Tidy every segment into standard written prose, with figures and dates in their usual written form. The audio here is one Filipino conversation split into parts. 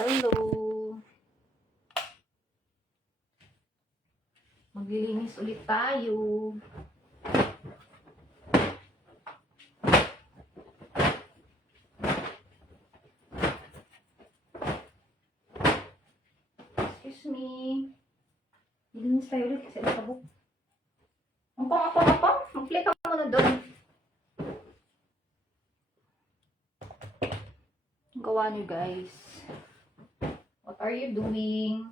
Hello. Maglilinis ulit tayo. Excuse me. Maglilinis tayo ulit kasi nakabuk. Ang mag-play ka muna doon. Ang gawa niyo guys. What are you doing?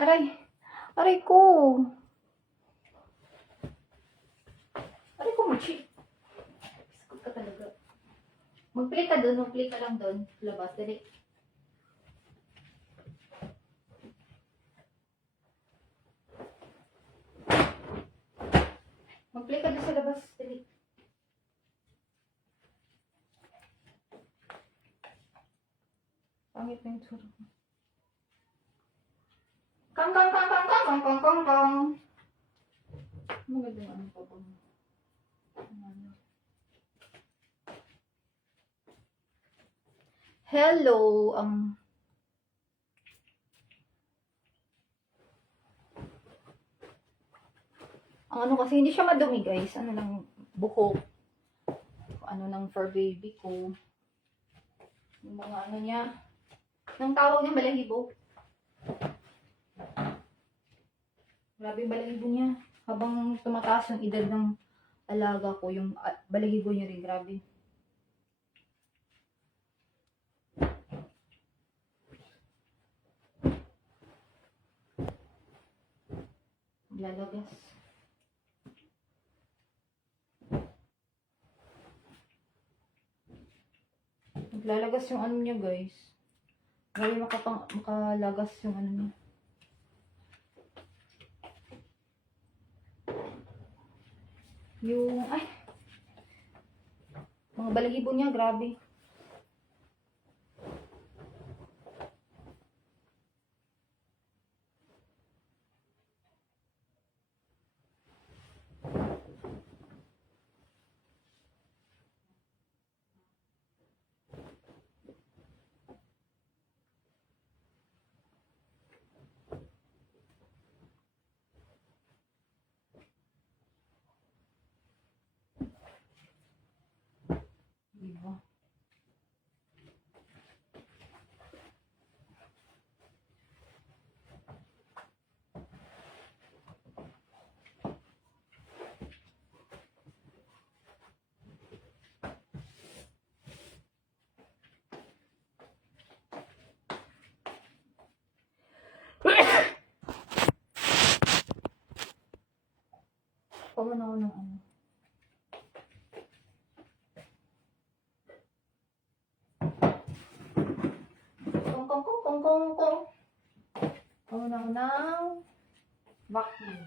Aray! Aray ko! Aray ko, Mochi! Biskot ka talaga. Mag-play ka doon, mag-play ka lang doon. Labas, dali. Mag-play ka doon sa labas, dali. Pangit na yung tsura ko. Kang. Maganda yung ano pa ba? Hello, ang ano kasi hindi siya madumi guys. Ano ng buhok. Ano ng fur baby ko. Yung mga ano niya. Nang tawag niya balahibo. Grabe yung balahibo niya. Habang tumataas yung edad ng alaga ko, yung balahibo niya rin. Grabe. Lalagas. Naglalagas yung ano niya guys. Grabe makalagas yung ano niya. Yung, ay! Mga balahibo niya, grabe. Diba? Pawan ako ng ano. Kong. Pawan ako ng vacuum.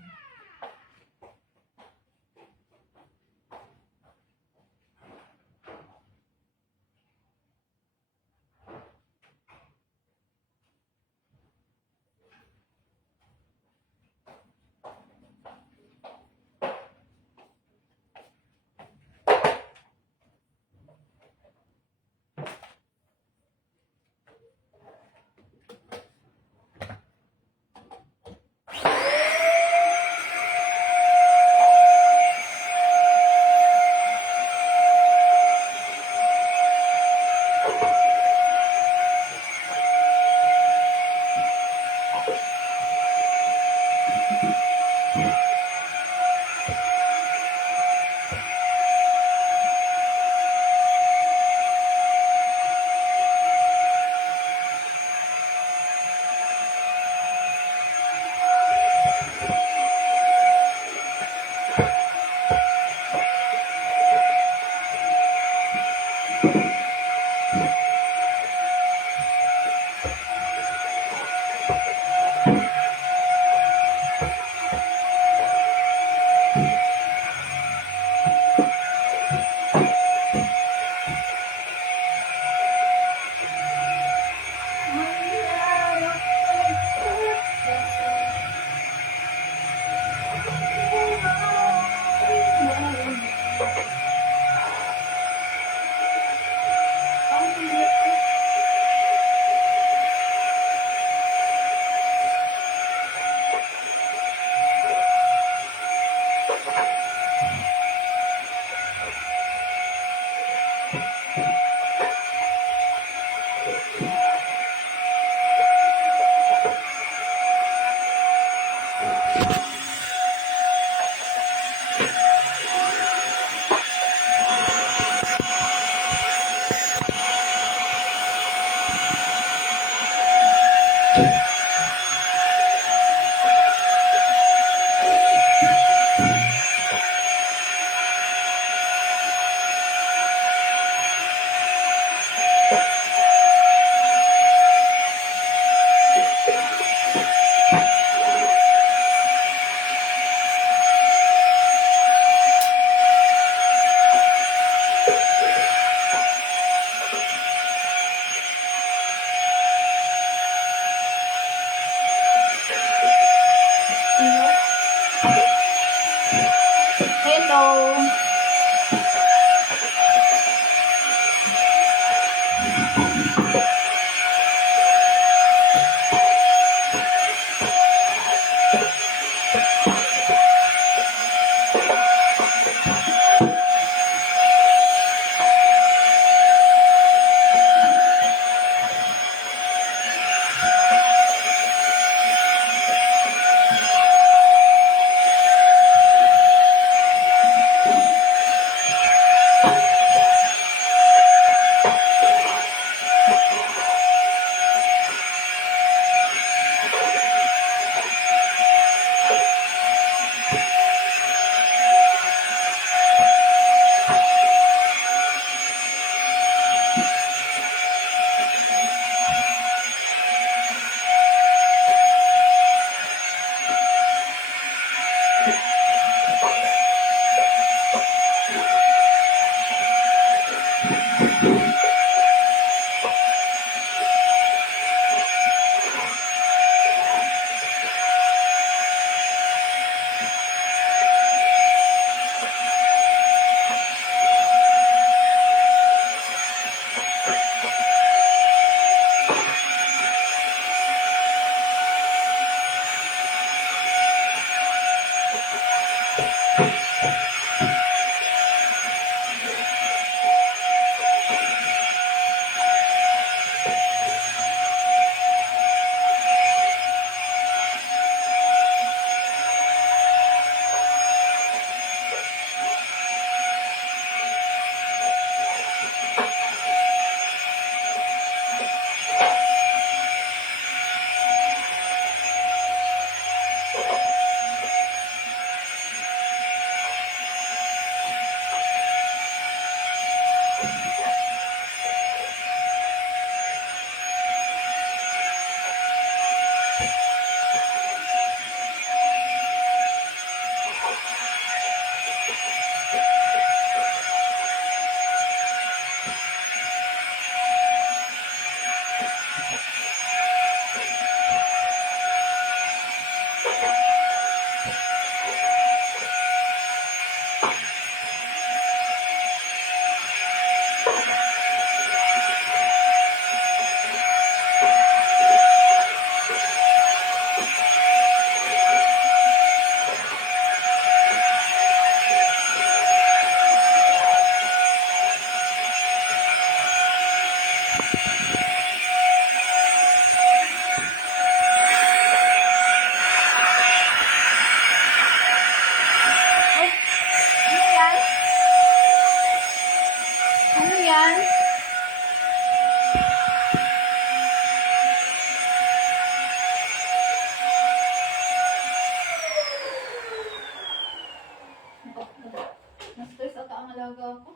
ata ang alaga ko.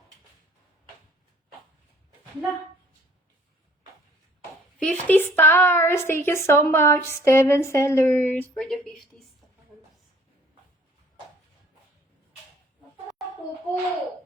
Hala. 50 stars! Thank you so much, Steven Sellers, for the 50 stars. Pupo!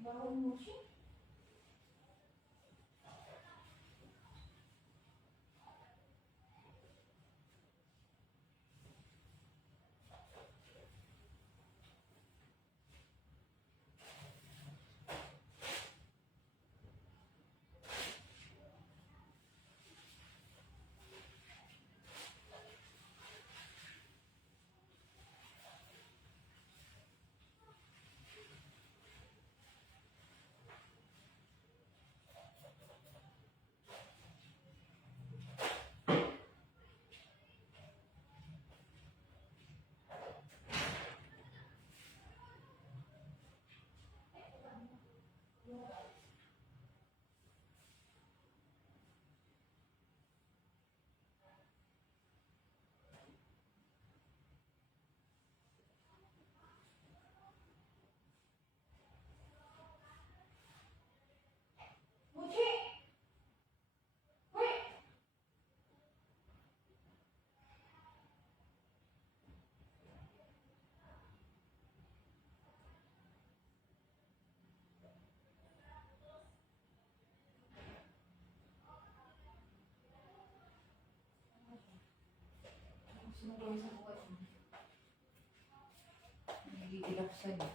Bago mo siya. Nagigilap sa'yo.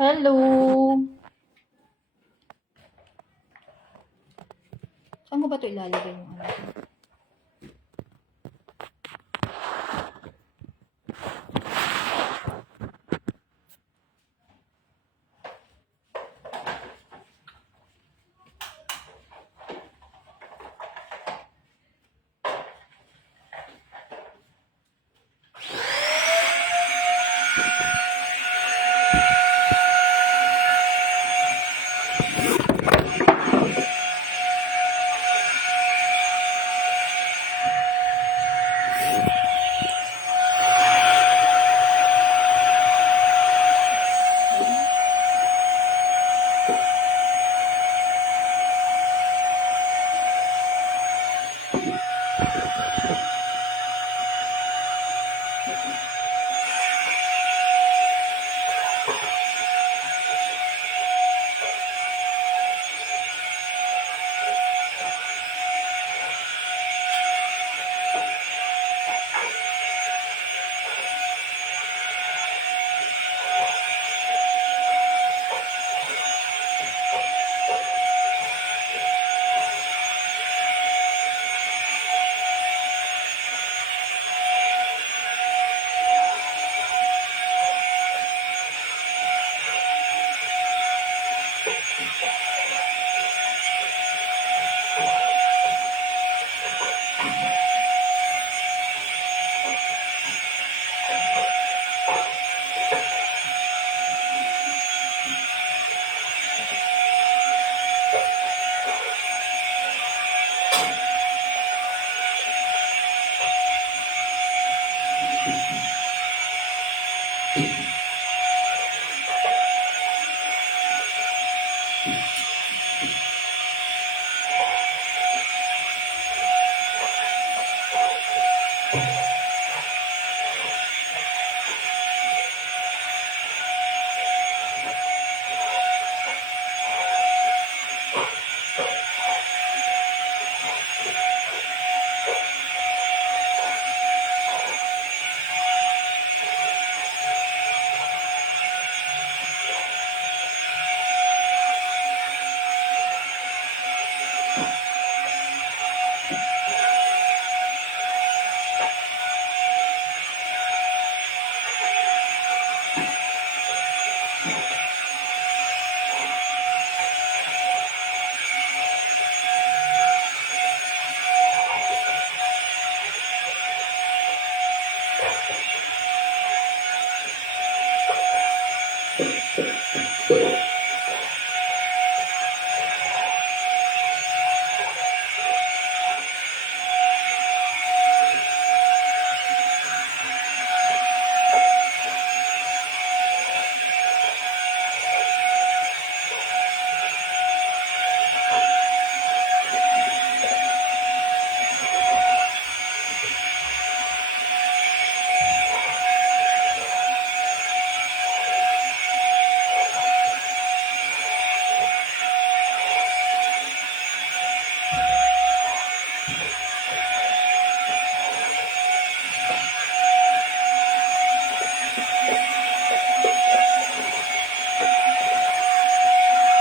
Hello! Saan mo ba ito ilalagay yung ano?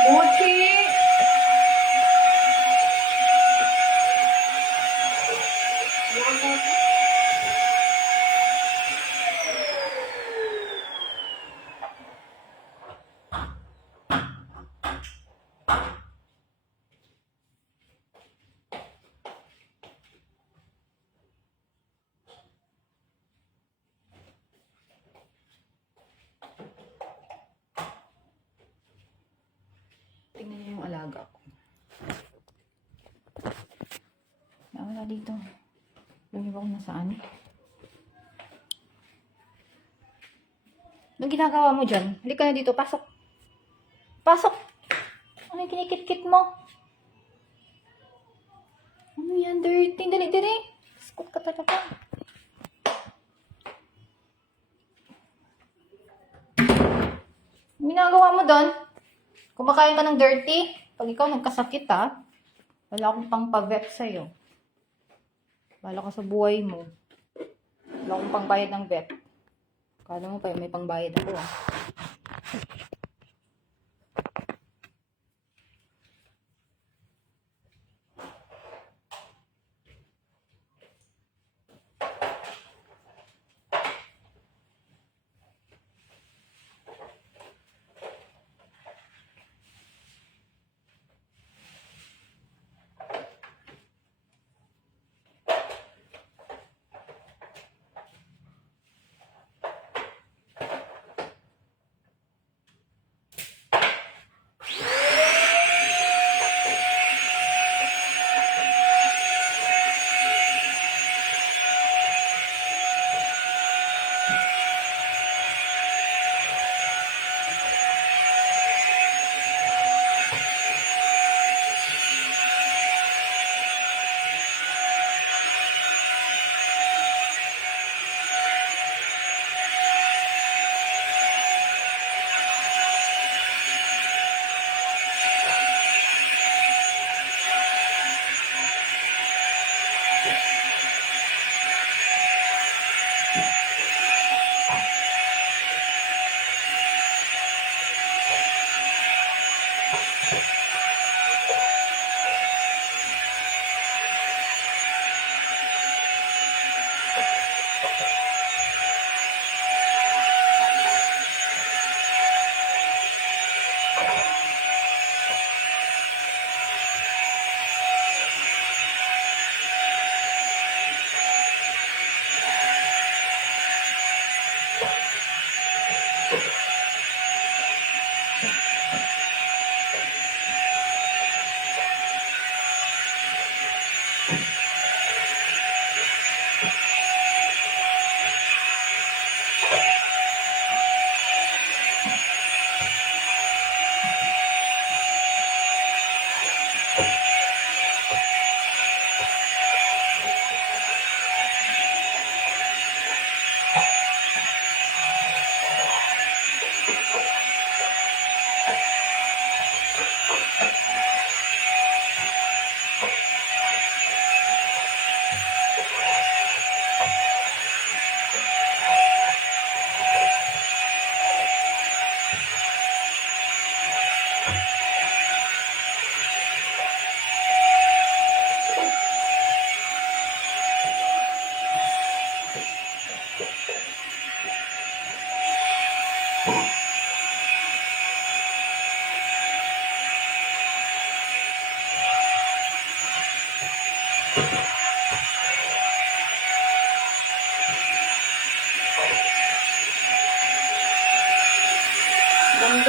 Mochi! Tingnan niyo yung alaga ko. Nawala dito. Alam niyo ba kung nasaan? Anong ginagawa mo dyan? Halika na dito. Pasok. Pasok! Ano yung kinikit-kit mo? Ano yan? Dirty. Dali, dali. Skot ka talaga. Anong ginagawa mo doon? Kumakain ka ng dirty? Pag ikaw nagkasakit ha, wala akong pang-pa-vet sa'yo. Wala ka sa buhay mo. Wala akong pangbayad ng vet. Kala mo pa may pangbayad ako ah.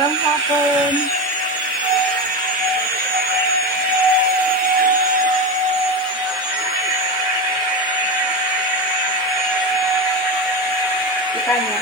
Magandang hapon. Kita niya.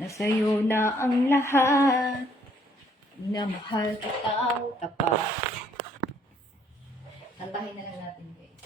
Nasa'yo na ang lahat, na mahal kitang tapat. Kantahin na lang natin, guys.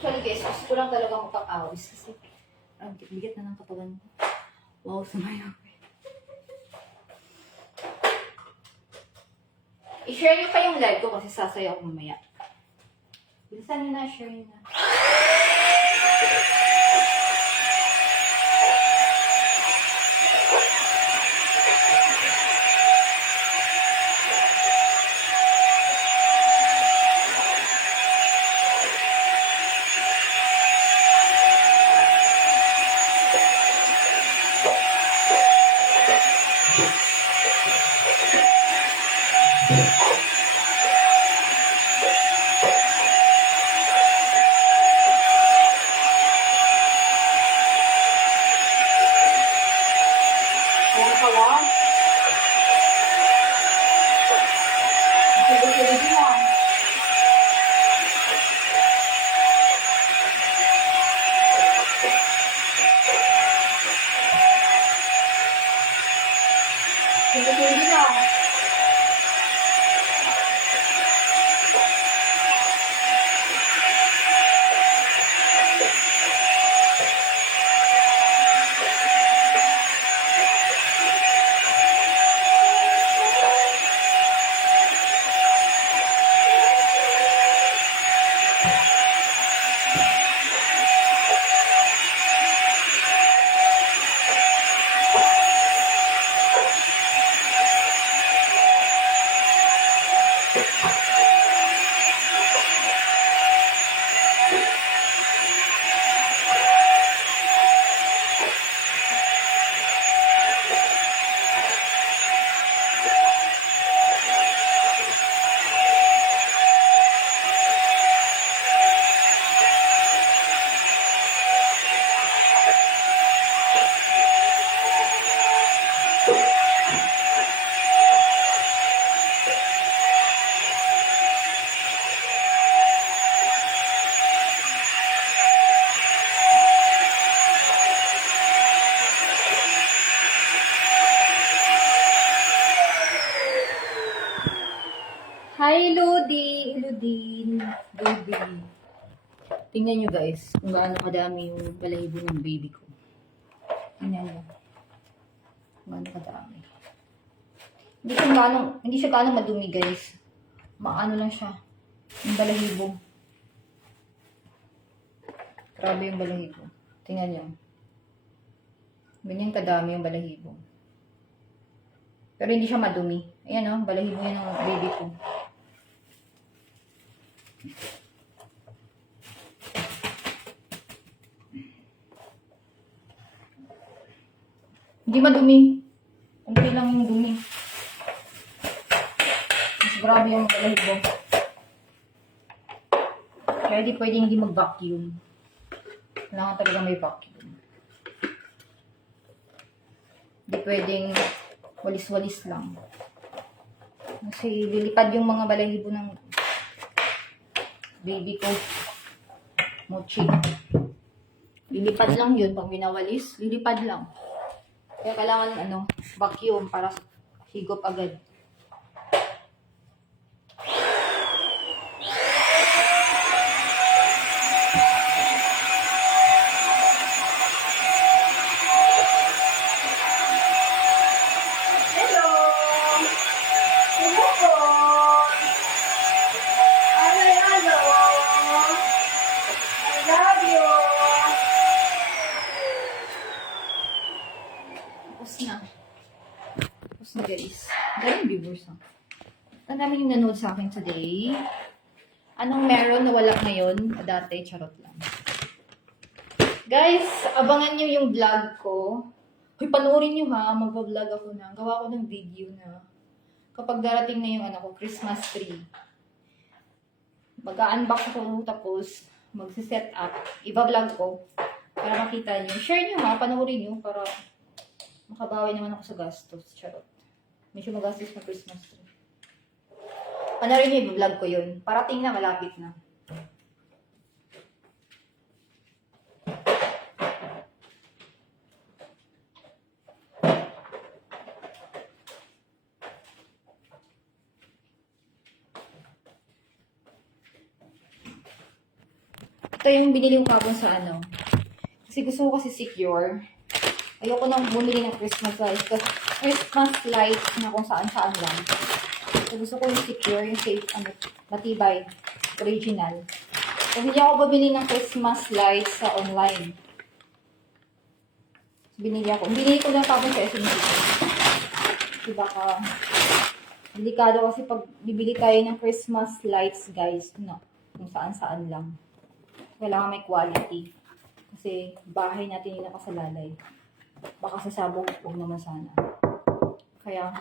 Actually guys, gusto ko lang talaga magpapawis kasi ang bigat na ng katawan ko. Wow, sumayaw. I-share nyo pa yung live ko kasi sasayaw ko mamaya. Bilisan nyo na, share nyo na. Hindi na. Hi, Ludi! Ludin! Ludi. Tingnan nyo guys, kung gaano kadami yung balahibo ng baby ko. Tingnan nyo. Kung gaano kadami. Hindi siya gaano madumi guys. Maano lang siya. Yung balahibo. Grabe yung balahibo. Tingnan nyo. Ganyan kadami yung balahibo. Pero hindi siya madumi. Ayan o, balahibo yun ng baby ko. Hindi madumi. Kunti lang yung dumi. Mas grabe yung balahibo. Kaya di pwedeng hindi mag-vacuum. Kailangan talaga may vacuum. Di pwedeng walis-walis lang. Kasi lilipad yung mga balahibo ng baby ko. Mochi. Lilipad lang yun. Pag winawalis, lilipad lang. Kaya kailangan vacuum para higop agad. Love you! Tapos na. Tapos na guys. Galing viewers ha. Ang dami yung nanood sa akin today. Anong meron na wala ngayon? Dati, charot lang. Guys, abangan nyo yung vlog ko. Hoy, panoorin nyo ha. Magpa-vlog ako na. Gawa ko ng video na. Kapag darating na yung Christmas tree. Mag-unbox ako tapos magsiset up. Iba-vlog ko. Para makita nyo. Share nyo ha. Panoorin nyo para makabawi naman ako sa gastos. Charot. Medyo magastos na Christmas tree. Panoorin nyo yung vlog ko yun. Parating na, malapit na. Ito yung binili ko kapon sa Kasi gusto ko kasi secure. Ayoko nang bumili ng Christmas lights. Christmas lights na kung saan-saan lang. So gusto ko yung secure, yung safe, matibay, original. So hindi ako bumili ng Christmas lights sa online. Binili ko lang kapon sa SMC. Kasi baka, delikado kasi pag bibili tayo ng Christmas lights, guys, kung saan-saan lang. Kailangan may quality. Kasi bahay natin yung nakasalalay. Baka sasabog, huwag naman sana. Kaya,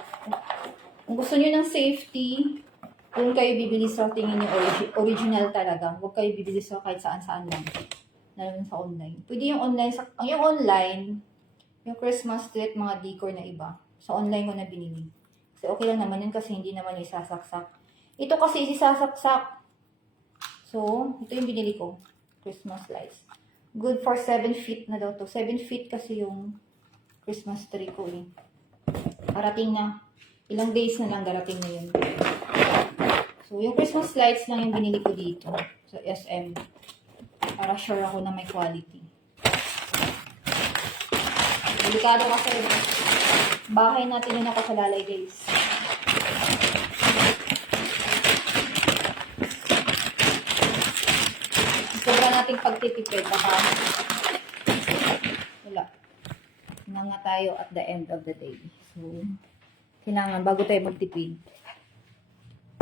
kung gusto niyo ng safety, kung kayo bibili sa tingin niyo original talaga, huwag kayo bibili sa kahit saan-saan lang. Lalo sa online. Pwede yung online, yung Christmas tree at mga decor na iba. Sa online ko na binili. Kasi okay lang naman yun kasi hindi naman yung isasaksak. Ito kasi isasaksak. So, ito yung binili ko. Christmas lights. Good for 7 feet na daw to. 7 feet kasi yung Christmas tree ko eh. Parating na. Ilang days na lang darating na yun. So, yung Christmas lights lang yung binili ko dito. Sa SM. Para sure ako na may quality. Delikado kasi bahay natin yung nakasalalay guys. Sobra nating pagtitipid, baka wala. Na nga tayo at the end of the day. So, kailangan, bago tayo magtipid,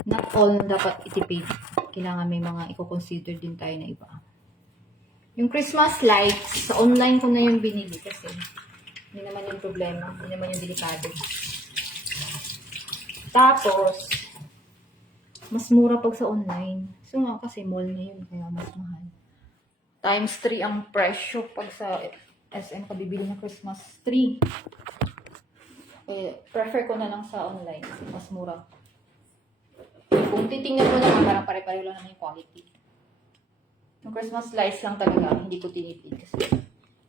not all dapat itipid. Kailangan may mga i-consider din tayo na iba. Yung Christmas lights, sa online ko na yung binili kasi hindi naman yung problema, hindi naman yung delikado. Tapos, mas mura pag sa online. So nga kasi mall na yun, kaya mas mahal. Times 3 ang presyo pag sa SM ka bibili ng Christmas tree. Prefer ko na lang sa online kasi mas mura. Kung titingnan mo naman, parang pare-pareho lang naman yung quality. Yung Christmas lights lang talaga, hindi ko tinipid kasi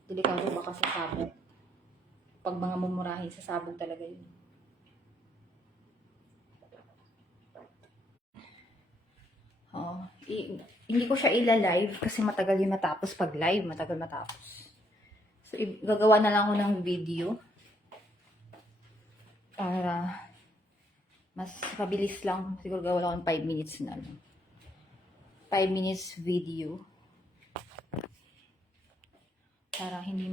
delikado baka sa sabog. Pag mga mumurahin, sa sabog talaga yun. Hindi ko siya ila-live kasi matagal yung matapos pag live. Matagal matapos. So, gagawa na lang ako ng video. Para mas mabilis lang. Siguro gawa lang ako 5 minutes na. 5 minutes video. Para hindi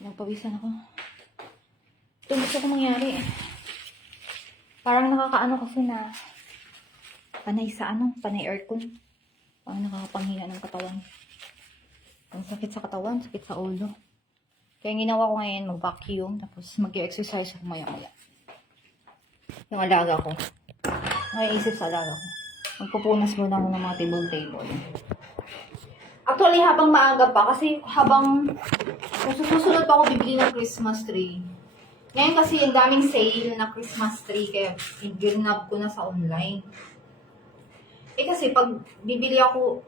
nagpawisan ako. Ito gusto ko mangyari. Parang nakakaano kasi na panay aircon. Parang nakakapanghinga ng katawan. Ang sakit sa katawan, sakit sa ulo. Kaya ginawa ko ngayon, mag-vacuum, tapos mag-exercise ako maya-maya. Yung alaga ko. Isip sa alaga ko. Magpupunas muna ako ng mga table. Actually, habang maaga pa, kasi kung susunod pa ako bibili ng Christmas tree. Ngayon kasi yung daming sale na Christmas tree, kaya ginab ko na sa online. Kasi pag bibili ako,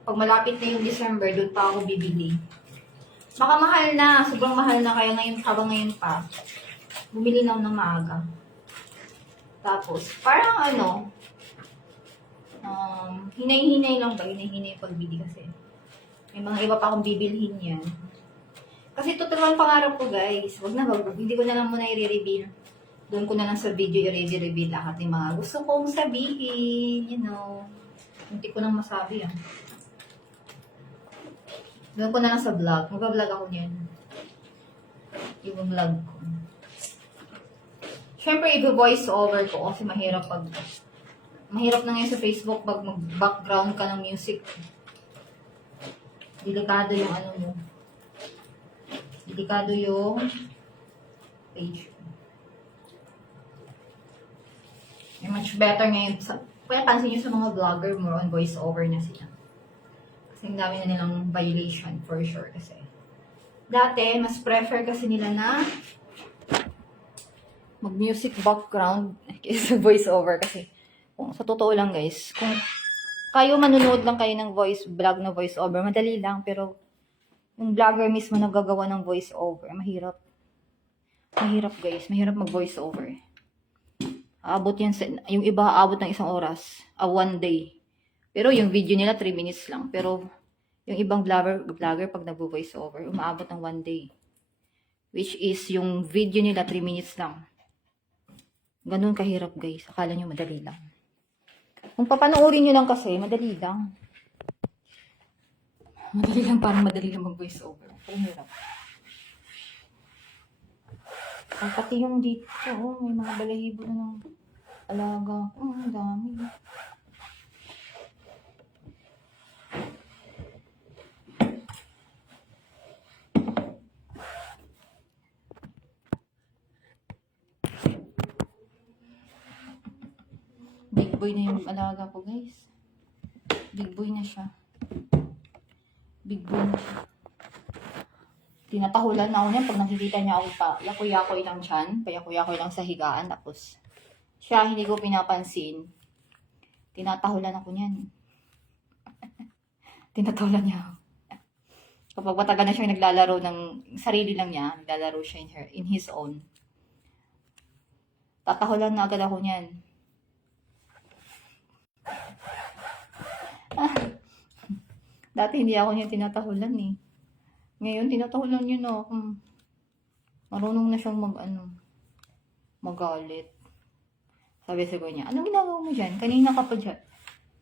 pag malapit na yung December, doon pa ako bibili. Baka mahal na, sobrang mahal na, kaya habang ngayon pa, bumili na ako ng maaga. Tapos, parang hinay-hinay lang ba? Hinay-hinay pagbili kasi. May mga iba pa akong bibilhin yan. Kasi totoo ang pangarap ko, guys. Hindi ko na lang muna i-reveal. Doon ko na lang sa video i-reveal lahat ng mga gusto kong sabihin, Hindi ko nang masabi yan. Gawin ko na lang sa vlog. Mag-vlog ako niyan. Yung vlog ko. Siyempre, i-voice over ko kasi mahirap na ngayon sa Facebook pag mag-background ka ng music. Delikado yung ano mo. Delikado yung page. Yung much better ngayon. Kaya pansin nyo sa mga vlogger, more on voice over na sila. Kasi ang dami na nilang violation for sure kasi. Dati, mas prefer kasi nila na mag-music background kaysa voice over kasi kung sa totoo lang guys, kung kayo manonood lang kayo ng voice vlog na voice over, madali lang pero yung vlogger mismo nagagawa ng voice over, mahirap. Mahirap guys, mahirap mag voice over. Aabot yan yung iba aabot ng 1 oras, 1 day. Pero yung video nila 3 minutes lang, pero yung ibang vlogger pag nagvo-voice over, umaabot ng 1 day. Which is yung video nila 3 minutes lang. Ganun kahirap guys. Akala nyo madali lang. Kung papanoorin nyo lang kasi, madali lang. Madali lang, parang madali lang mag-voice over. Pero hirap. Ang pati yung dito, may mga balahibo na ng alaga. Ang dami. Big boy na yung alaga ko, guys. Big boy na siya. Big boy na siya. Tinatahulan na ako niyan pag nakikita niya ako pa. Yakoy-yakoy lang siyan. Payakoy-yakoy lang sa higaan. Tapos, siya hindi ko pinapansin. Tinatahulan ako niyan. Tinatahulan niya ako. Kapag matagal na siya naglalaro ng sarili lang niya, naglalaro siya in his own. Tatahulan na agad ako niyan. Dati hindi ako niya tinatahulan eh. Ngayon, tinatahulan niya na ako. Marunong na siyang magalit. Sabi sa niya, anong ginagawa mo dyan? Kanina ka pa dyan.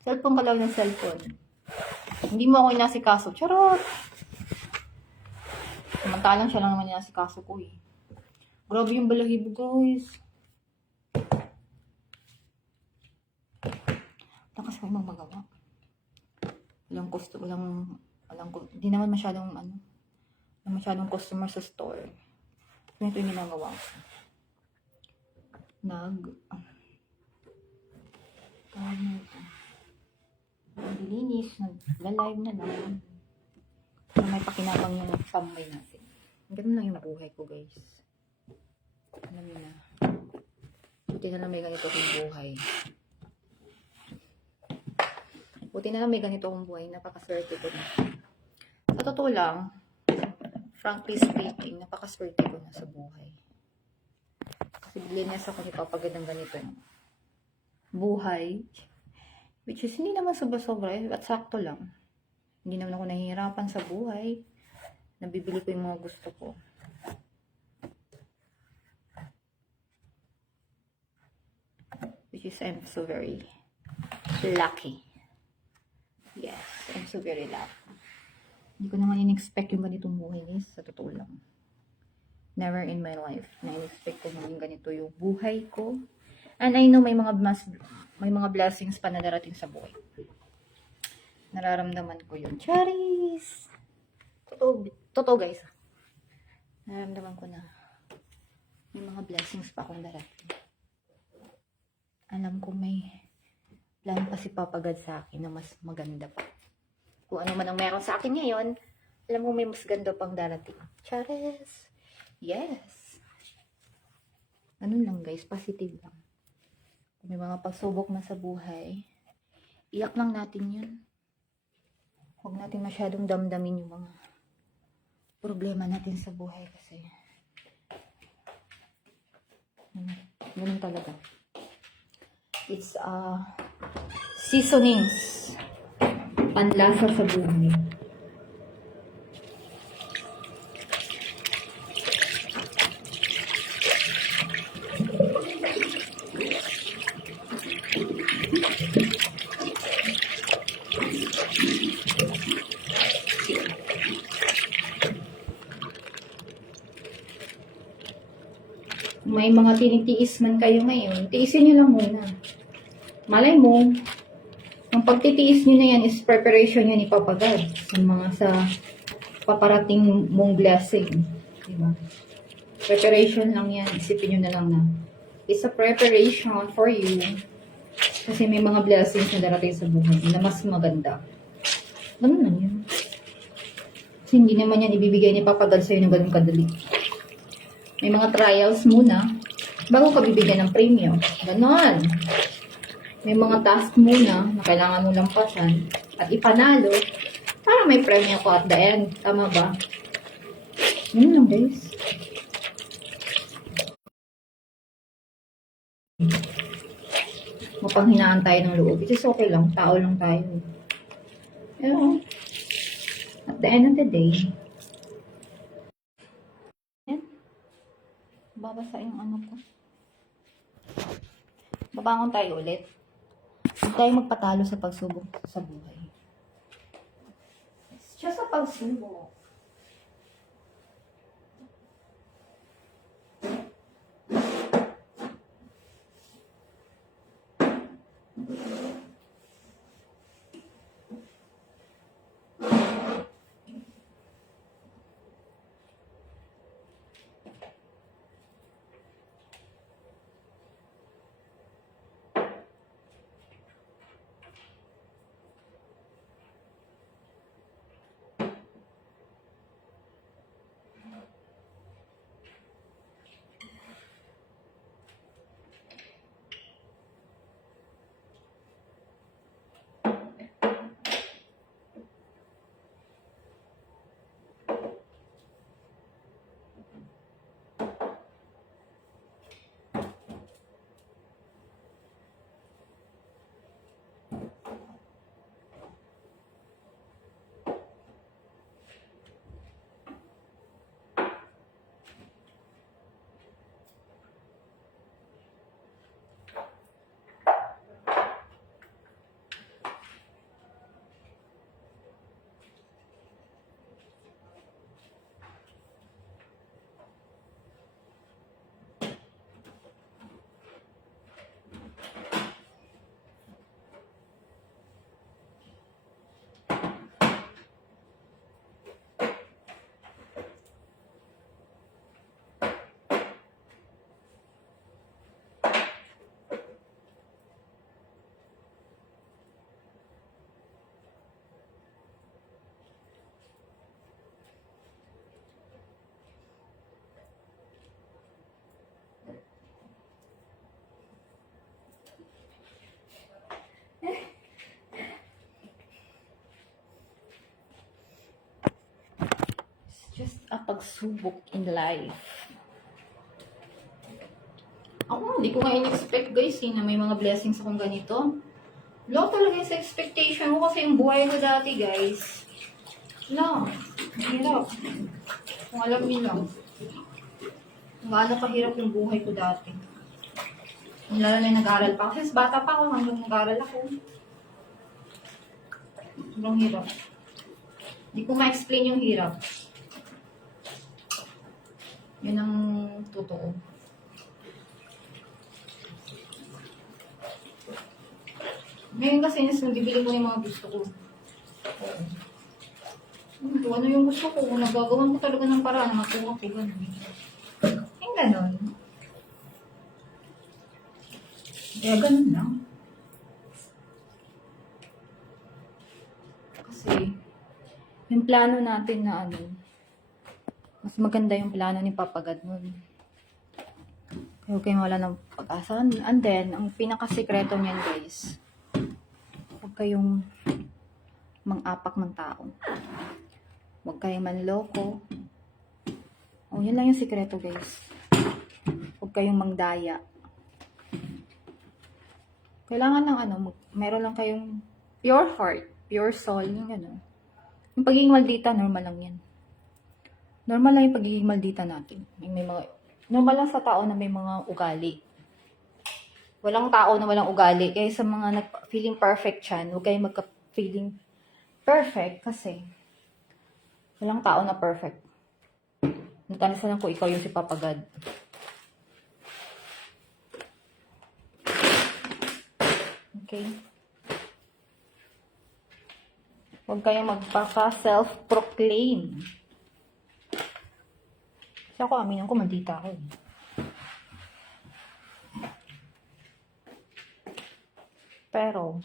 Cellphone ka lang ng cellphone. Hindi mo ako inasikaso. Charot! Samantalang siya lang naman inasikaso ko eh. Grabe yung balahibo guys. Lakas ko ibang magawa. Hindi naman masyadong customer sa store. Ito yung ginagawa ko. Naglilinis, nagla-live na lang. May pakinabang yung tambay natin. Ganun lang yung buhay ko guys. Alam niyo na. Buti na lang may ganito kong buhay. Buti na lang may ganito akong buhay. Napakaswerte ko na. Sa totoo lang, frankly speaking, napakaswerte ko na sa buhay. Kasi bilinas ako ni Papa ng ganito yung buhay. Which is, hindi naman sobra-sobra. At sakto lang. Hindi naman ako nahihirapan sa buhay. Nabibili ko yung mga gusto ko. Which is, I'm so very lucky. Yes, I'm so very lucky. Hindi ko naman in-expect yung ganitong buhay guys. Sa totoo lang. Never in my life na in-expect ko maging ganito yung buhay ko. And I know may mga blessings pa na darating sa buhay. Nararamdaman ko yun. Charis! Totoo guys. Nararamdaman ko na may mga blessings pa akong darating. Alam ko may plan pa si Papa God sa akin na mas maganda pa. Kung ano man ang meron sa akin ngayon, alam ko may mas ganda pang darating. Charis! Yes! Ganun lang guys, positive lang. Kung may mga pagsubok na sa buhay, iyak lang natin yun. Huwag natin masyadong damdamin yung mga problema natin sa buhay kasi ganun talaga. It's seasonings. Panlasa sa buhay. May mga tinitiis man kayo ngayon, tiisin nyo lang muna. Malay mo, ang pagtitiis nyo na yan is preparation yan ni Papa God sa paparating mong blessing. Diba? Preparation lang yan. Isipin nyo na lang na it's a preparation for you kasi may mga blessings na darating sa buhay na mas maganda. Ganun lang yun. Kasi hindi naman yan ibibigay ni Papa God sa'yo ng ganun kadali. May mga trials muna bago ka bibigyan ng premium. Ganon. May mga task muna na kailangan mong lampasan at ipanalo para may premium ko at the end. Tama ba? Yun lang guys. Mapanghinaan tayo ng loob. It is okay lang. Tao lang tayo. Pero, at the end of the day, babasa yung ano ko. Babangon tayo ulit. Huwag tayo magpatalo sa pagsubok sa buhay. It's just a pagsubok. Just a pagsubok in life. Ako, hindi ko nga in-expect guys na may mga blessings akong ganito. Low talaga sa expectation ko kasi yung buhay ko dati guys. No, hirap. Kung alam niyo lang. Kung gaano kahirap yung buhay ko dati. Lalo na yung nag-aaral pa. Kasi bata pa ako hanggang nag-aaral ako. Sobrang hirap. Hindi ko ma-explain yung hirap. Yun ang totoo. Ngayon kasi nabibili ko yung mga gusto ko. Ano yung gusto ko? Nagagawan ko talaga ng paraan na makuha ko. Ganun. Yung ganun. Kaya ganun lang. Kasi, yung plano natin na ano, mas maganda yung plano ni Papa God nun. Kaya huwag kayong wala ng pag-asa. And then, ang pinakasikreto niyan guys, huwag kayong mang-apak ng tao. Huwag kayong manloko. Oh, yun lang yung sikreto guys. Huwag kayong mangdaya. Kailangan ng ano, meron lang kayong pure heart, pure soul, yung ano. Yung pagiging maldita, normal lang yan. Normal lang yung pagiging maldita natin. Normal lang sa tao na may mga ugali. Walang tao na walang ugali. Kaya sa mga feeling perfect yan, huwag kayong magka-feeling perfect kasi walang tao na perfect. Natanisan ko ikaw yung si Papa God. Okay? Huwag kayong magpaka-self-proclaim. Kasi ako, aminin ko, mandita ako. Pero,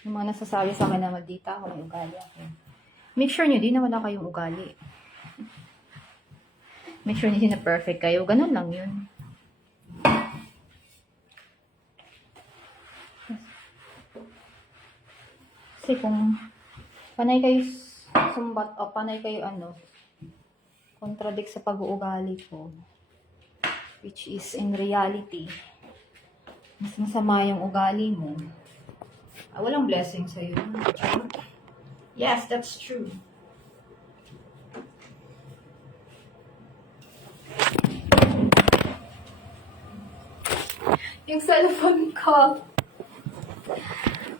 yung mga nasasabi sa akin na mandita ako, may ugali ako. Make sure nyo din na wala kayong ugali. Make sure nyo din na perfect kayo. Ganun lang yun. Kasi kung panay kayo sumbat o panay kayo contradict sa pag-uugali ko, which is in reality, mas masama yung ugali mo, walang blessing sa'yo. Yes, that's true. Yung cellphone ko,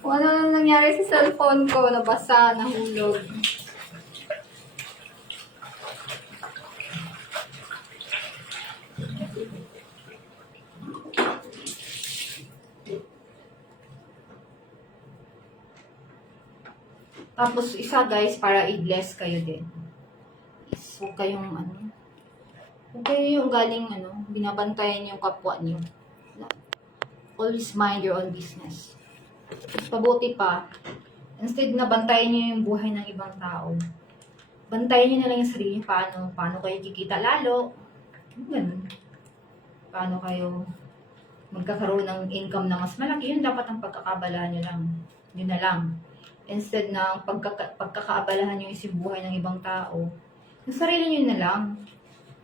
kung ano nang nangyari sa cellphone ko, nabasa, nahulog. Tapos isa guys, para i-bless kayo din. Is, huwag kayong huwag kayo yung galing binabantayan yung kapwa niyo. Always mind your own business. Pabuti pa, instead na bantayan niyo yung buhay ng ibang tao, bantayan niyo na lang yung sarili niyo. Paano kayo kikita lalo? Ganun. Paano kayo magkakaroon ng income na mas malaki? Yun dapat ang pagkakabalahan niyo lang. Yun na lang. Instead na pagkakaabalahan niyo yung buhay ng ibang tao, yung sarili niyo na lang.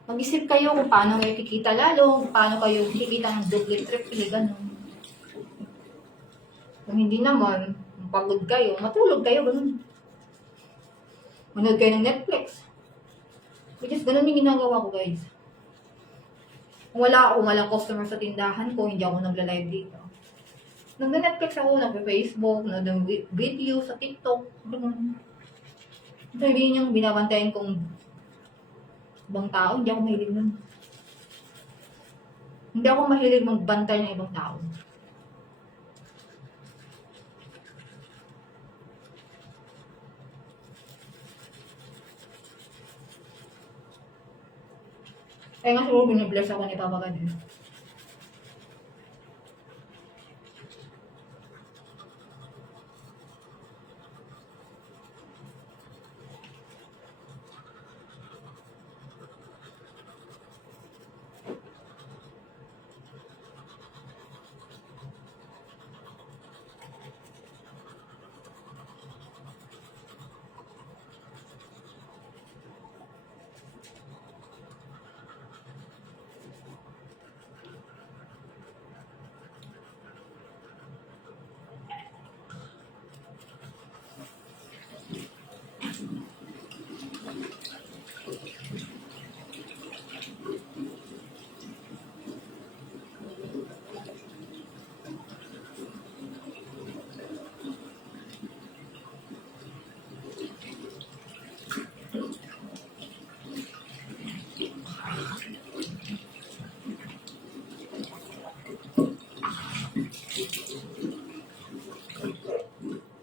Mag-isip kayo kung paano kayo kikita lalo, paano kayo kikita ng double, triple, ganun. Kung hindi naman, pagod kayo, matulog kayo, ganun. Manood kayo ng Netflix. Which is, ganun yung ginagawa ko, guys. Kung walang customer sa tindahan ko, hindi ako nagla-live dito. Nag-Netflix ako, nag-Facebook, nag-video sa TikTok, ganun. So, hindi yung binabantayan kong ibang tao, hindi ako mahilig nun. Hindi ako mahilig magbantay ng ibang tao. Kaya nga siguro binibless ako ni Papa God.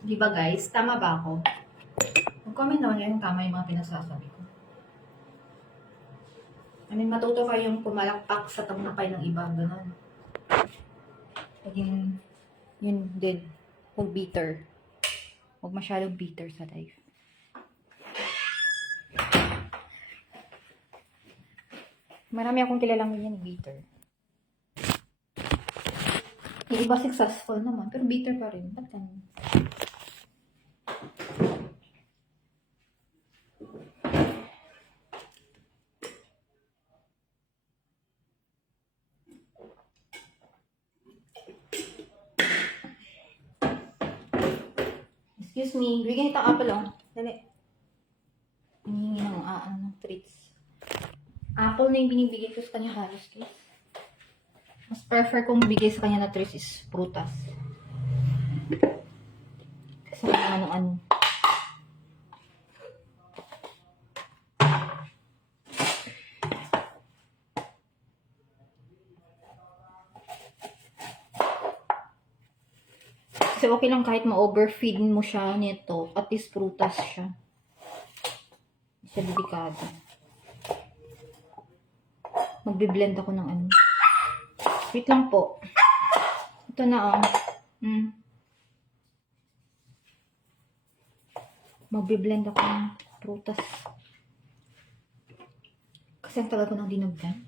Diba guys? Tama ba ako? Mag-comment naman kayo kung tama yung mga pinasasabi ko. Matuto kayong pumalakpak sa tagumpay ng iba. Ganun. Paging, yun din. Huwag bitter. Huwag masyadong bitter sa life. Marami akong kilalang ganyan, bitter. Yung iba successful naman, pero bitter pa rin. Ba't ganun? Excuse me, bigyan itong apple Dali. Hinihingi ng treats. Apple na yung binibigay ko sa kanya halos guys. Mas prefer kong bigay sa kanya na treats is prutas. Kasi naman Kasi okay lang kahit ma-overfeed mo siya nito. At least prutas siya. Hindi siya delikado. Magbe-blend ako ng ano. Wait lang po. Ito na Magbe-blend ako ng prutas. Kasi ang tagal ko nang dinag-blend.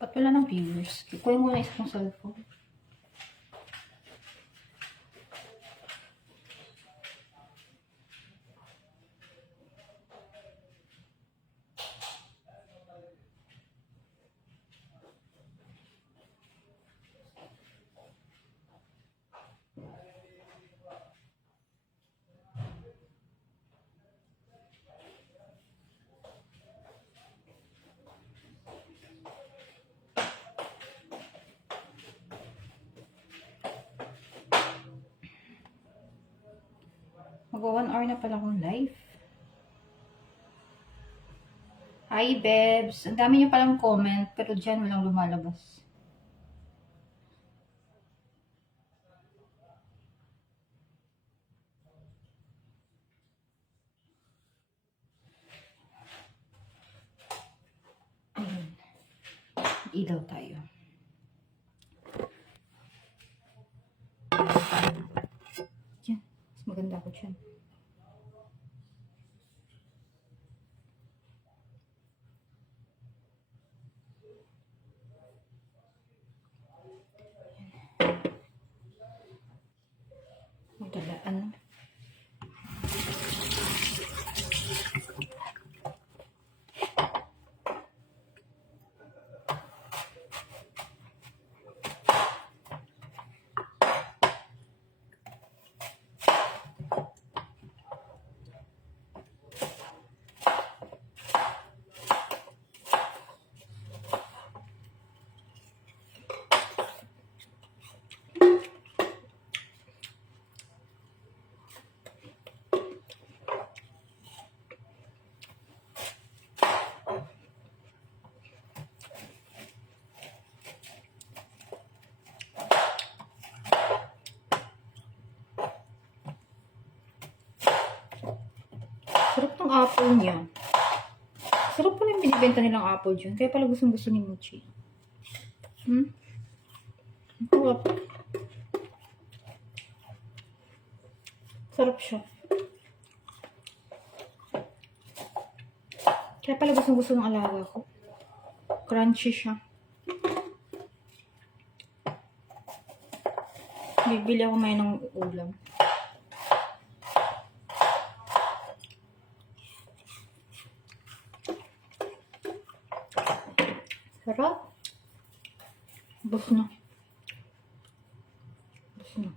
Ba't wala ng viewers? Kukuha mo na isa kong cellphone. Mag 1 hour na pala akong live. Hi, Bebs. Ang dami niyo palang comment, pero dyan walang lumalabas. Ayun. Ilaw tayo. Yan. Mas maganda ako dyan. Magdalaan. Sarap ng apple niya. Sarap pala yung binibenta nilang apple dyan. Kaya pala gustong-gusto ni Mochi. Sarap. Sarap siya. Kaya pala gustong-gusto ng alaga ko. Crunchy siya. Bibili ako may ng ulam. Sarap. Bus na. Bus na.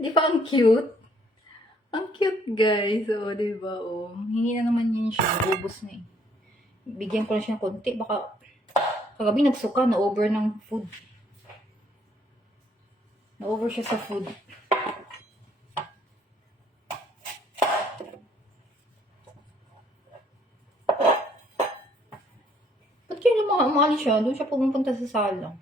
Di ba ang cute? Ang cute, guys. O, diba? O, hingi na naman yun siya. Ubus na eh. Bigyan ko na siya ng konti. Baka kagabi nagsuka. Na-over ng food. Na-over siya sa food. Ba't kayo naman umalis siya? Doon siya pumupunta sa sala.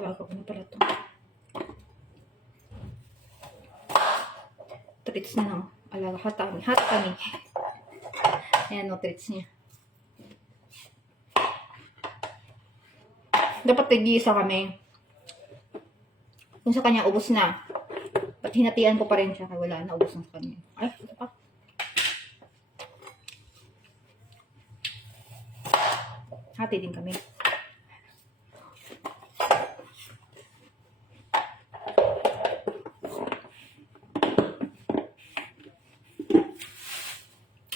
Alaga ko na pala to. Treats na lang. Alaga, hatami. Hatami. Ayan o, treats niya. Dapat tig-isa kami. Kung sa kanya, ubos na. Ba't hinatian ko pa rin siya? Kaya wala na, ubos na sa kanya. Ay, ito pa. Hati din kami.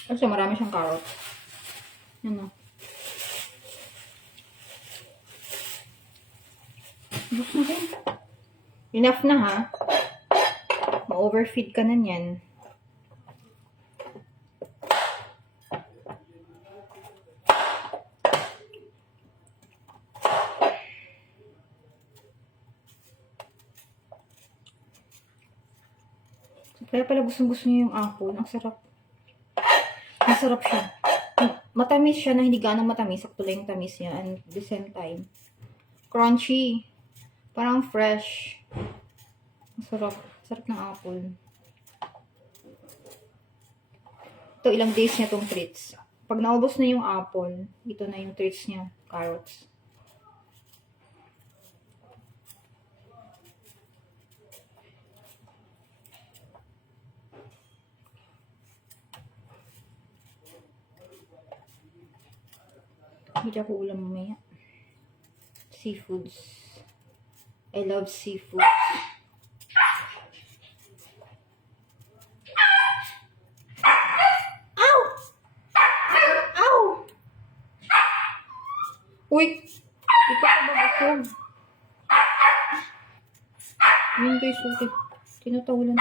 Kasi marami siyang carrots. Ano? Ubos na rin. Enough na ha. Ma-overfeed ka na niyan. Kaya pala gusto niya yung apple. Ang sarap. Ang sarap siya. Matamis siya na hindi ganang matamis. Sakto lang yung tamis niya. And at the same time, crunchy. Parang fresh. Ang sarap. Sarap ng apple. Ito, ilang days niya tong treats. Pag naubos na yung apple, ito na yung treats niya. Carrots. Hindi ako ulam mamaya. Seafoods. I love seafoods. Ow! Ow! Uy! Di pa ako babusog. Yun guys, okay. Tinatawalan.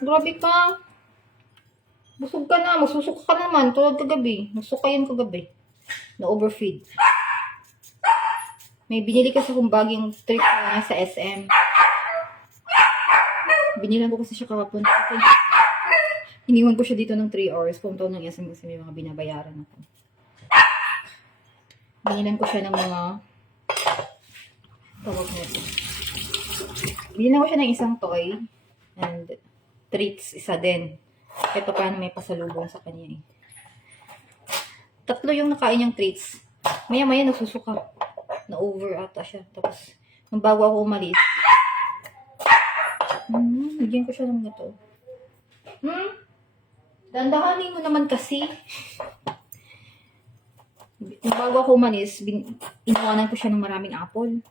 Grabe ka. Busog ka na. Magsusok ka naman. Tulad kagabi. Nagsukayan kagabi. Na-overfeed. May binili kasi akong baging treat na sa SM. Binilan ko kasi siya kahapon. Iniwan ko siya dito ng 3 hours. Pumunta ko ng SM kasi may mga binabayaran ako. Binilan ko siya ng mga tawag nito. Binilan ko siya ng isang toy and treats, isa din. Ito paano may pasalubong sa kanya eh. 3 yung nakain niyang treats. Maya-maya nagsusuka. Na-over ata siya. Tapos, nung bago ako umalis, bigyan ko siya ng gato. Dandahanin mo naman kasi. Nung bago ako umalis, iniwanan ko siya ng maraming apple.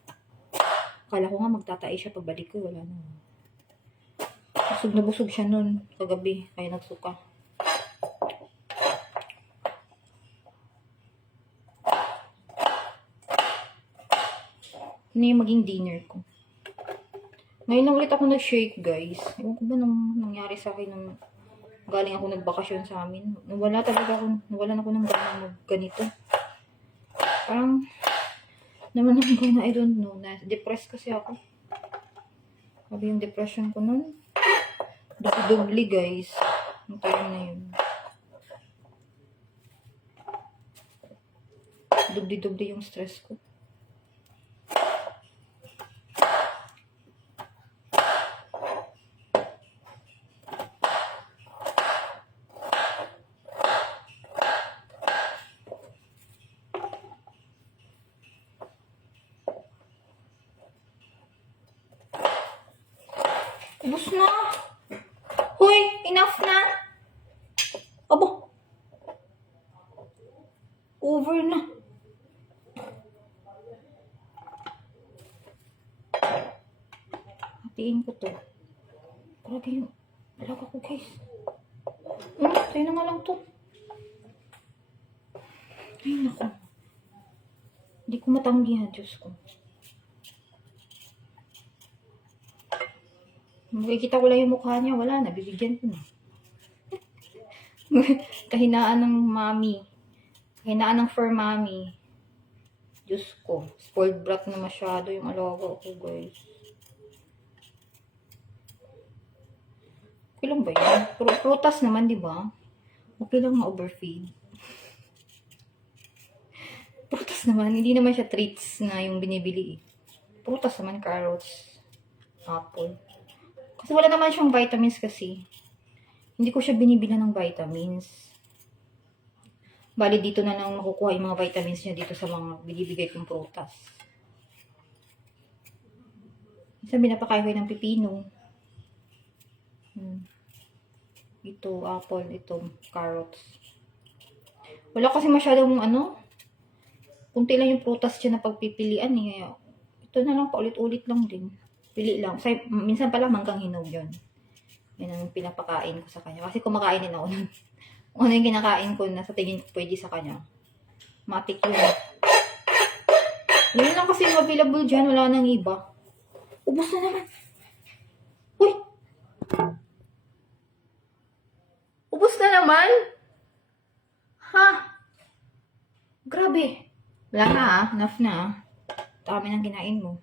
Akala ko nga magtatai siya pagbalik ko. Wala na. Busog na busog siya nun kagabi. Kaya nagsuka. Ano yung maging dinner ko. Ngayon lang ulit ako nag-shake guys. Ewan ko ba nang nangyari sa akin nung galing ako nagbakasyon sa amin. Nawalan ako ng gana ganito. Parang naman ang gana, I don't know. Depressed kasi ako. Sabi yung depression ko nun. Dubli guys. Ang time na yun. Dubli yung stress ko. Ubus na. Hoy, enough na. Abo. Over na. Hatiin ko to. Grabe yung alaga ko guys. Tayo na nga lang to. Ay naku. Hindi ko matanggihan, Diyos ko. Makikita ko lang yung mukha niya, wala na, bibigyan ko na. Kahinaan ng mami. Kahinaan ng fur mami. Diyos ko, spoiled brat na masyado yung alaga ko, guys. Okay lang ba yun? Prutas naman, di ba? Okay lang ma-overfeed. Prutas prutas naman. Hindi naman siya treats na yung binibili. Prutas naman, carrots, apple. Kasi wala naman siyang vitamins kasi. Hindi ko siya binibili ng vitamins. Bali, dito na lang makukuha yung mga vitamins niya dito sa mga binibigay kong prutas. Minsan binapakain ko ng pipino. Ito, apple, ito, carrots. Wala kasi masyadong kunti lang yung prutas siya na pagpipilian eh. Ito na lang, paulit-ulit lang din. Pili lang. Minsan pala manggang hinog yun. Yan ang pinapakain ko sa kanya. Kasi kumakain din ako nun. Kung ano yung kinakain ko na sa tingin ko pwede sa kanya. Matik yun. Yun lang kasi yung available dyan. Wala nang iba. Ubus na naman. Uy! Ubus na naman? Ha? Grabe. Wala na enough na Dami ng kinain mo.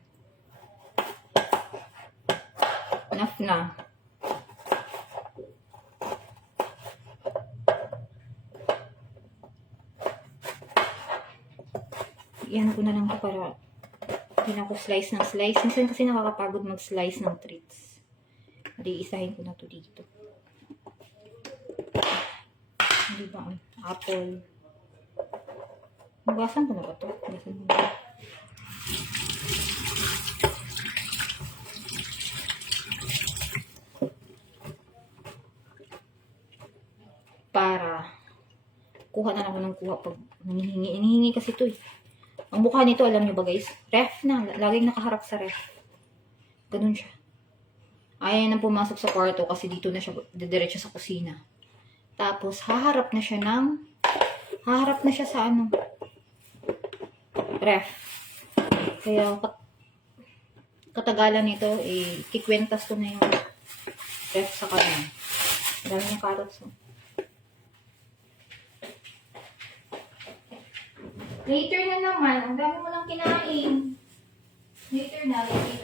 Enough na. Iyan ko na lang ito para hindi na ako slice ng slice. Minsan kasi nakakapagod mag-slice ng treats. Hindi, isahin ko na to dito. Hindi ba? Apple. Magasan ko na ba ito? Magasan ko na. Para kuha na ako ng kuha pag hinihingi. Hinihingi kasi ito eh. Ang mukha nito, alam nyo ba guys? Ref na. Laging nakaharap sa ref. Ganun siya. Ayaw nang pumasok sa kwarto kasi dito na siya didiretso sa kusina. Tapos, haharap na siya sa ref. Kaya, katagalan nito, kikwentas ko na yung ref sa kanya. Dami niya carrots. Later na naman. Ang dami mo lang kinain. Later na. Ang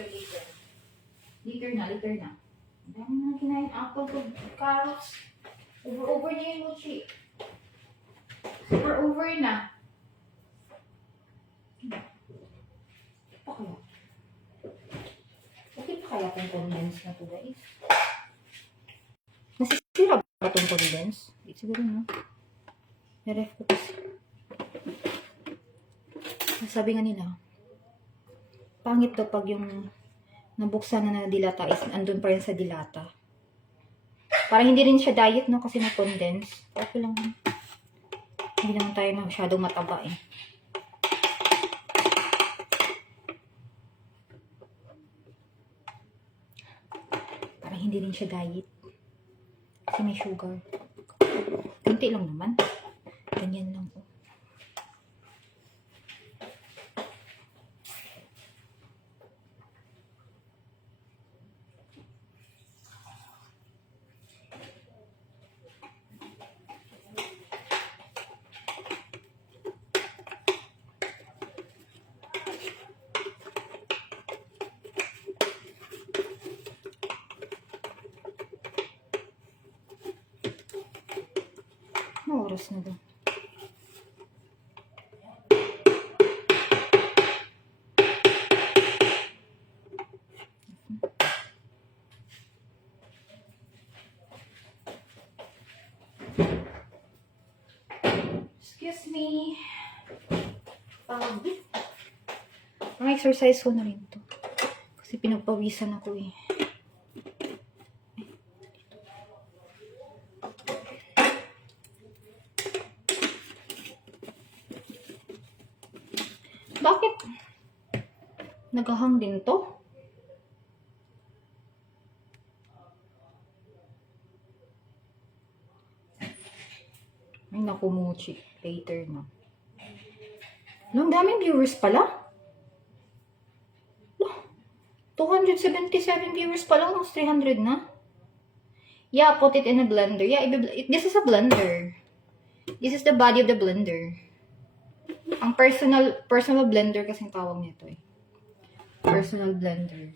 dami mo lang kinain. Apple, carrots. Over na yung mochi. Over na. Pa kaya? Okay pa kaya itong condense na to guys? Nasisira ba itong condense? Hindi siguro no. Naref ko kasi. Sabi nga nila, pangit daw pag yung nabuksan na dilata is andun pa rin sa dilata. Parang hindi rin siya diet, no? Kasi na-condense. Okay lang. Hindi naman tayo masyadong mataba eh. Parang hindi rin siya diet. Kasi may sugar. Kunti lang naman. Ganyan lang po. Ano oras na ba? Excuse me. Ang exercise ko na rin to. Kasi pinagpawisan ako eh. Bakit? Nagahang din to? Ay naku, mochi. Later na. Ang daming viewers pala. 277 viewers pala. Almost 300 na. Yeah, put it in a blender. Yeah, this is a blender. This is the body of the blender. Ang personal blender kasing tawag nito eh. Personal blender.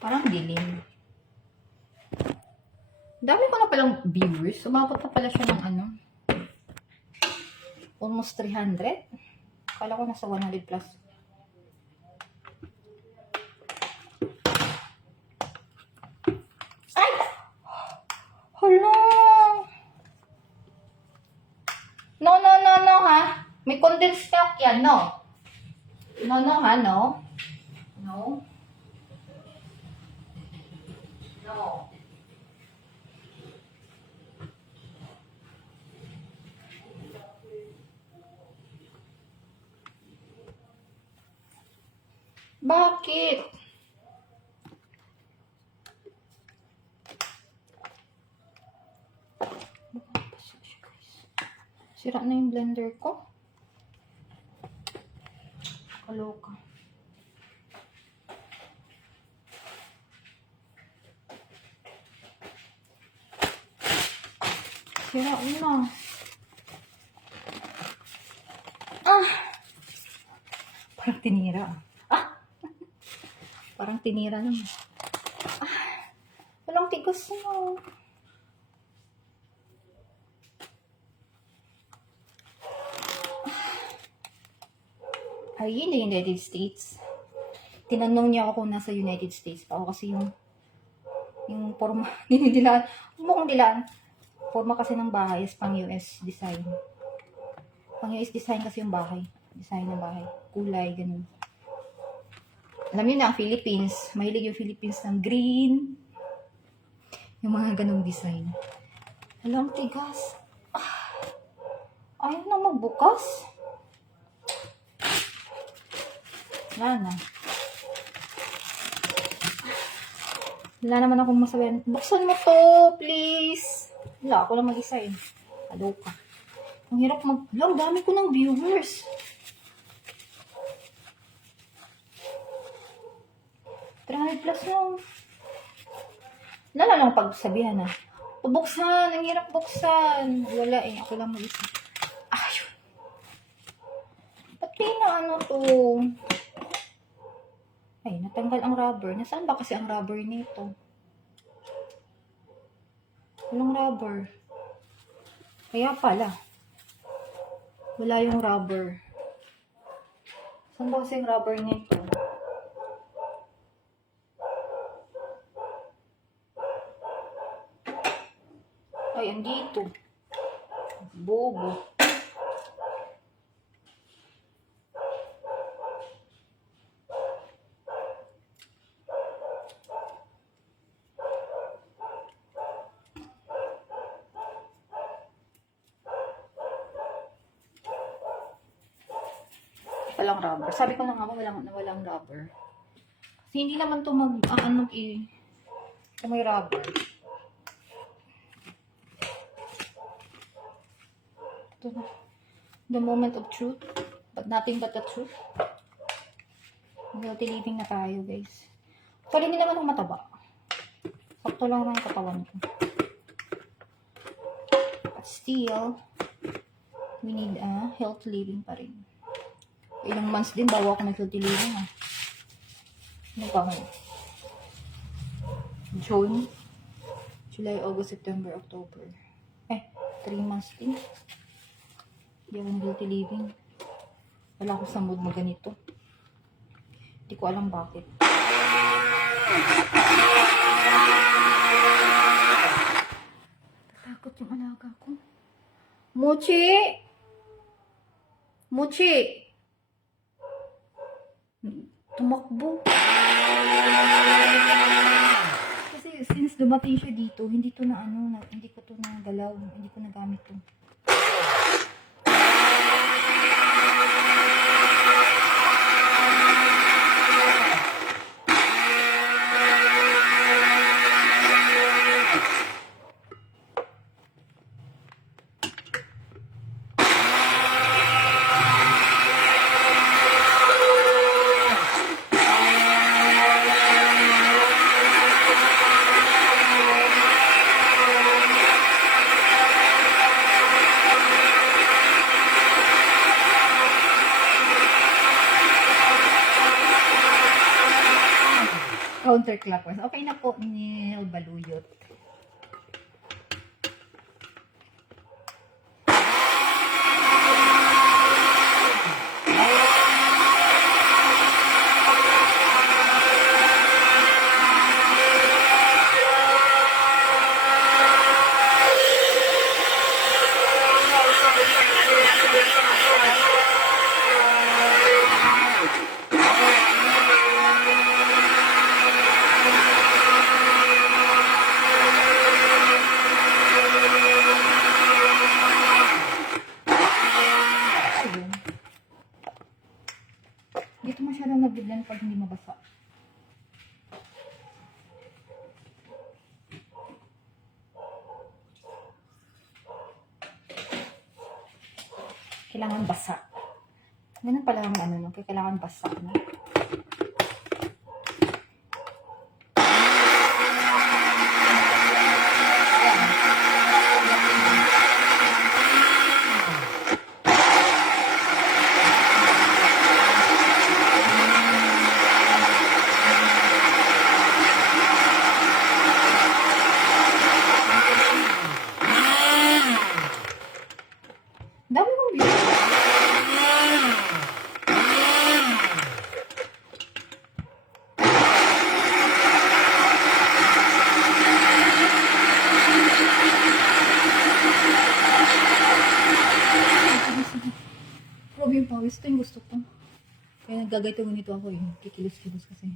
Parang dilim. Dami ko na palang viewers. Umabot na pala siya ng ano. Almost 300. Akala ko nasa 100 plus. Ay! Hala! No, no, no, no, ha? May condensed milk yan, no? No, no, ha, no? No? No. Bakit? Sira na yung blender ko. Kaloka. Sira na. Ah! Parang tinira. Ah! Parang tinira lang. Ah! Walang tigas na. Are you in the United States? Tinanong niya ako kung nasa United States pa ako kasi yung forma, dinidilaan, mukhang dilaan. Forma kasi ng bahay is pang US design. Pang US design kasi yung bahay. Design ng bahay. Kulay, ganun. Alam niyo na, ang Philippines. Mahilig yung Philippines ng green. Yung mga ganung design. Alam, tigas. Ah, ayaw na magbukas. Wala na. Wala naman akong masabihan. Buksan mo to, please. Wala, ako lang mag-isa eh. Kaloka. Ang hirap mag-vlog. Dami ko ng viewers. 300 plus lang. Wala lang pagsabihan na. Buksan. Ang hirap buksan. Wala eh. Ako lang mag-isa. Ayun. Ba't na ano to? Ay, natanggal ang rubber. Nasaan ba kasi ang rubber nito? Walang rubber. Kaya pala. Wala yung rubber. Saan ba kasi yung rubber nito? Ay, andito. Bobo. Walang rubber. Sabi ko na nga walang rubber. Kasi hindi naman to kung may rubber. Ito na. The moment of truth. But nothing but the truth. Healthy living na tayo, guys. Actually, hindi naman ako mataba. Sakto lang ang katawan ko. But still, we need a healthy living pa rin. Ilang months din bago ako nag-healthy living ah. Ano pa ngayon? June, July, August, September, October. 3 months din. Hindi ako nag-healthy living. Wala ako sa mood na ganito. Hindi ko alam bakit. Takot yung alaga ko. Mochi! Mochi! Tumakbo. Kasi since dumating siya dito, hindi to na hindi ko to na galaw, hindi ko nagamit to. Counterclockwise. Okay na po, Neil Baluyot. Dito masyadong nabiglan pag hindi mabasa. Kailangan basa. Ganun pala ang ano, no? Kailangan basa, no? Dami mong views. Grabe yung pawis. Ito yung gusto ko. Kaya nagagayto ganito ako yung kikilos-kilos kasi.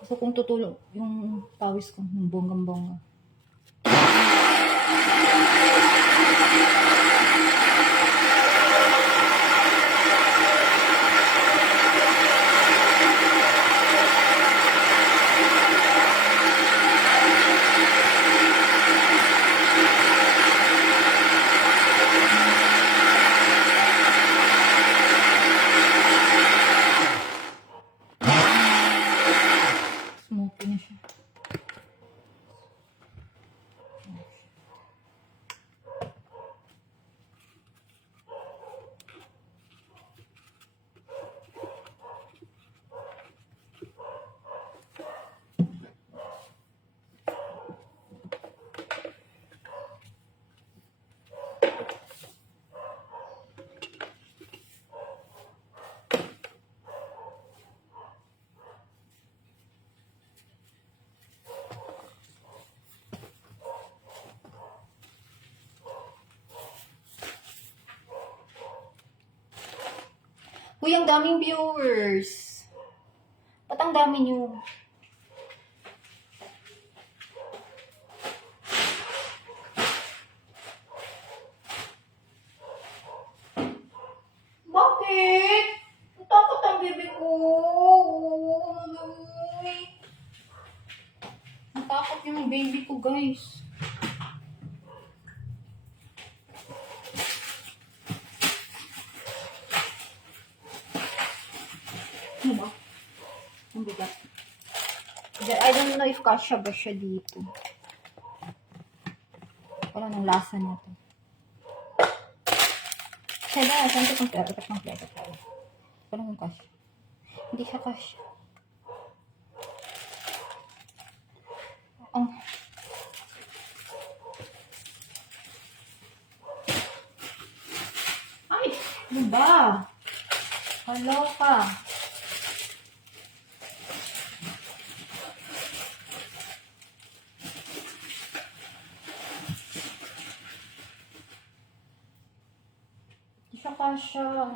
Gusto kong tutulong yung pawis ko ng bonggang-bongga. Smoky na siya. Uy, ang daming viewers. Ba't ang dami nyo? Bakit? Natakot ang bebe ko. Natakot yung baby ko, guys. Ano ba? Ang bigat. I don't know if kasha ba siya dito. Wala nang lasa na to. Kaya saan ito kompleto? Ito kompleto tayo. Wala nang kasha. Hindi siya kasha. Ang... Ay! Ano ba? Hello ka. Isa ka siya.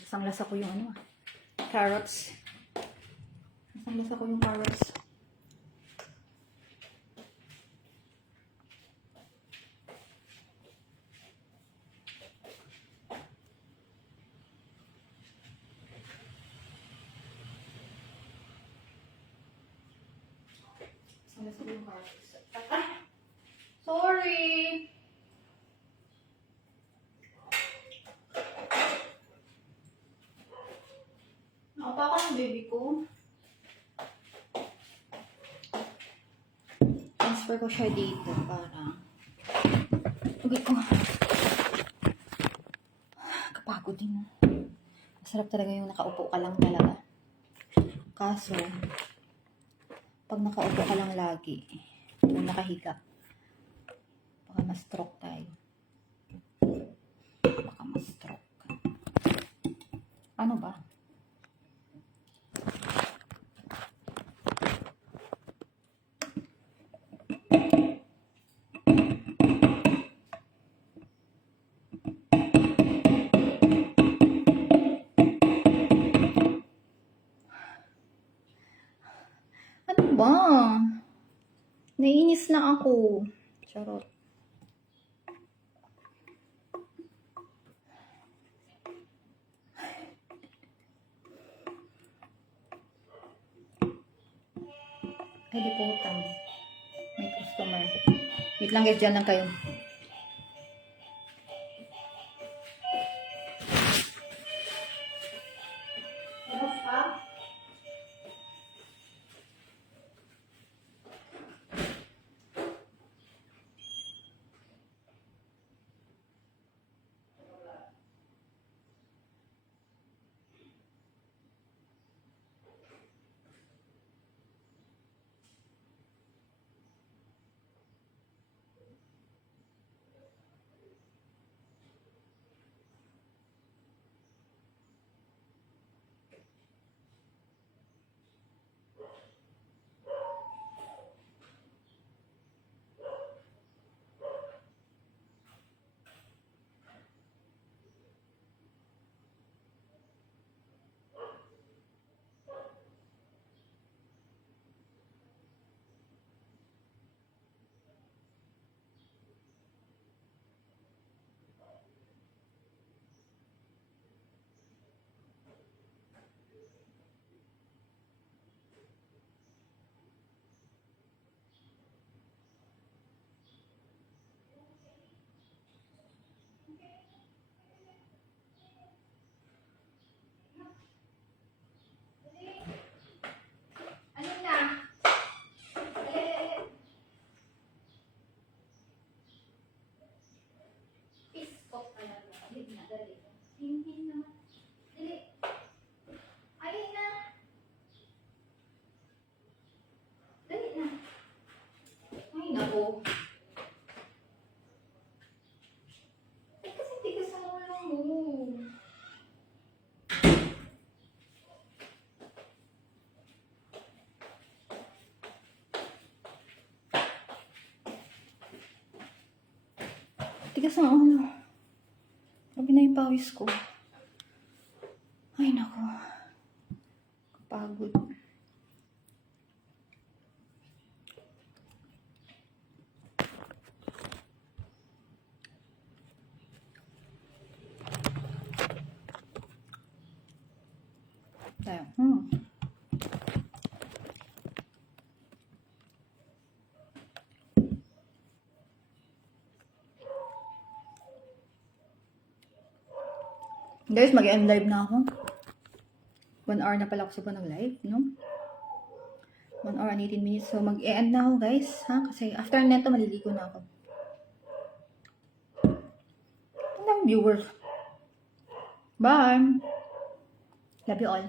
Isang lasa ko yung ano, carrots. Isang lasa ko yung carrots. Ah, sorry. Nakapakan ng baby ko. Transfer ko siya dito para okay ko. Kapagod din. Masarap talaga yung nakaupo ka lang talaga. Kaso, pag nakaupo ka lang lagi, kung nakahiga, baka ma-stroke tayo. Baka ma-stroke. Ano ba? Ano ba? Naiinis na ako. Charot. Ay, di puta. May customer. Wait lang guys, dyan lang kayo. Ano na? Piskop ka na. Dali na, dali. Hindi naman. Dali. Alin na. Dali na. Ay, nako. Ay, kasi tigas ang ulo mo. Tigas ang ulo. Grabe na yung pawis ko. Ay, nako. Kapagod. Tayo. Guys, mag-end live na ako. 1 hour na pala ako sa nag-live, no? 1 hour and 18 minutes. So, mag-end na ako, guys. Ha? Kasi after neto, maliligo na ako. Ang viewers. Bye! Love you all.